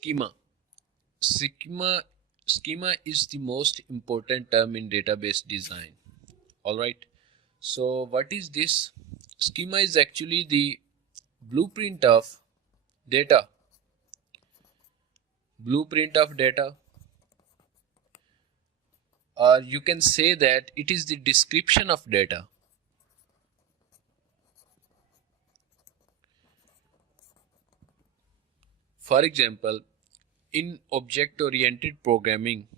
Schema. Schema is the most important term in database design. Alright. So what is this? Schema is actually the blueprint of data. Or you can say that it is the description of data. For example, in object-oriented programming,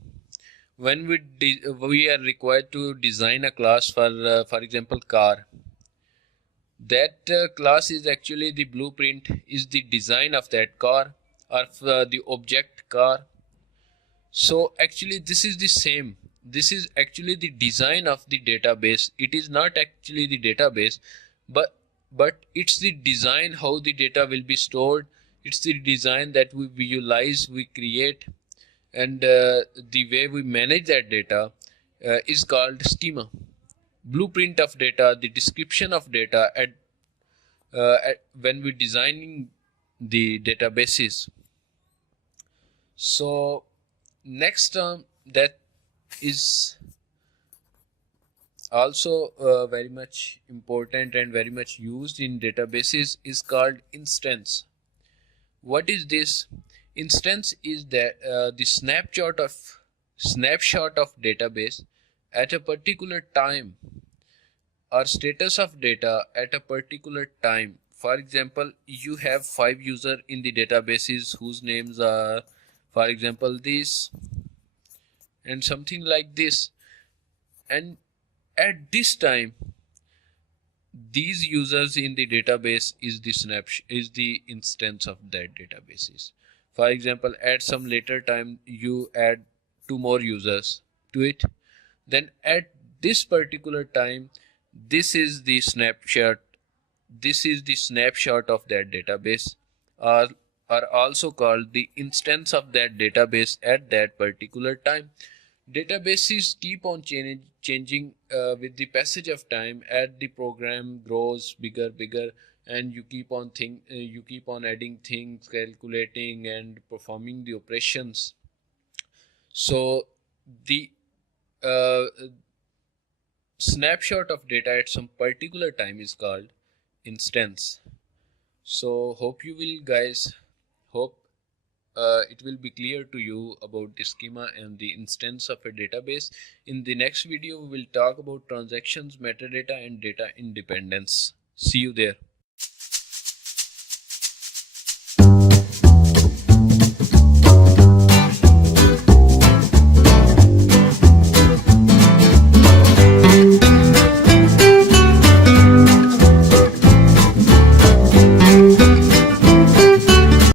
when we are required to design a class for example, car, that class is actually the blueprint, is the design of that car or the object car. So actually this is the same. This is actually the design of the database. It is not actually the database, but it's the design how the data will be stored. It's the design that we visualize, we create, and the way we manage that data is called schema. Blueprint of data, the description of data when we're designing the databases. So next term that is also very much important and very much used in databases is called instance. What is this? Instance is the snapshot of database at a particular time, or status of data at a particular time. For example, you have 5 users in the databases whose names are, for example, this and something like this, and at this time these users in the database is the instance of that databases. For example, at some later time you add 2 more users to it, then at this particular time this is the snapshot of that database, or are also called the instance of that database at that particular time. Databases keep on changing with the passage of time. As the program grows bigger, and you keep on adding things, calculating and performing the operations. So the snapshot of data at some particular time is called instance. So hope it will be clear to you about the schema and the instance of a database. In the next video we will talk about transactions, metadata and data independence. See you there.